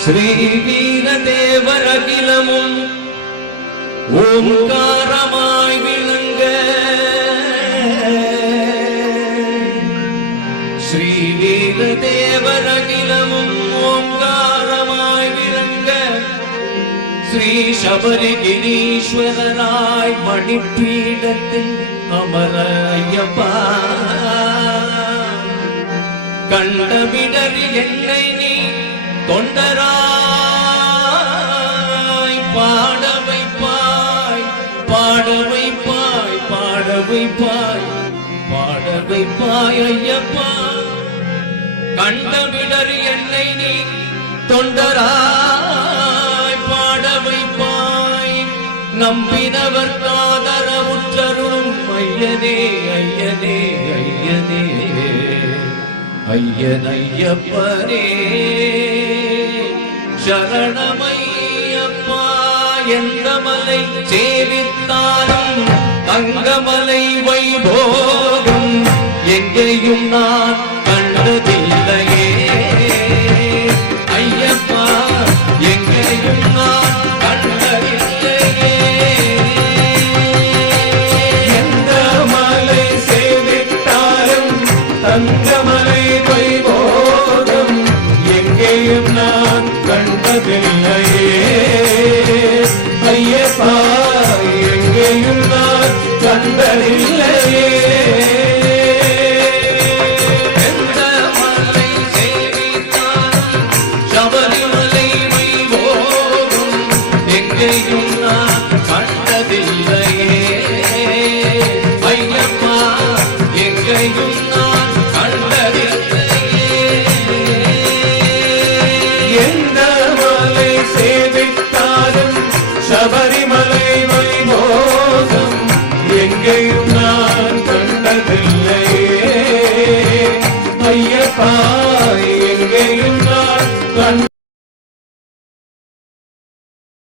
ஸ்ரீ வீரதேவர் அகிலமும் ஓங்காரமாய் விளங்க ஸ்ரீ வீரதேவர் அகிலமும் ஓங்காரமாய் விளங்க ஸ்ரீ சபரிகிரீஸ்வரராய் மணிப்பீடத்தில் அமர ஐயப்பா கண்டமிடறி என்னை நீ தொண்டராய் பாட வைப்பாய் பாட வைப்பாய் பாட வைப்பாய் பாட வைப்பாய் ஐயப்பா கண்டமிடறி என்னை நீ தொண்டராய் பாட வைப்பாய் நம்பினவர் காதரவுற்றருளும் ஐயனே ஐயனே ஐயனே ஐயனையப்பனே சரணமையப்பா எந்த மலை சேவித்தாலும் தங்கமலை வைபோகம் எங்கேயும் நான் கண்டதில்லையே ஐயப்பா எங்கேயும் நான் கண்டதில்லையே எந்த மலை சேவித்தாலும் தங்கமலை வைபோகம் எங்கேயும் நான் கண்டதில்லையே ஐயப்பா எங்கேயும் நான் கண்டதில்லையே எந்த மலை சேவித்தாலும் சபரிமலை வைபோகம் எங்கேயும் நான் கண்டதில்லையே ஐயப்பா எங்கேயும் நான் கண்டதில்லையே எந்த மலை சேவித்தாலும் சபரிமலை வைபோகம் எங்கேயும் நான் கண்டதில்லையே ஐயப்பா எங்கேயும் நான்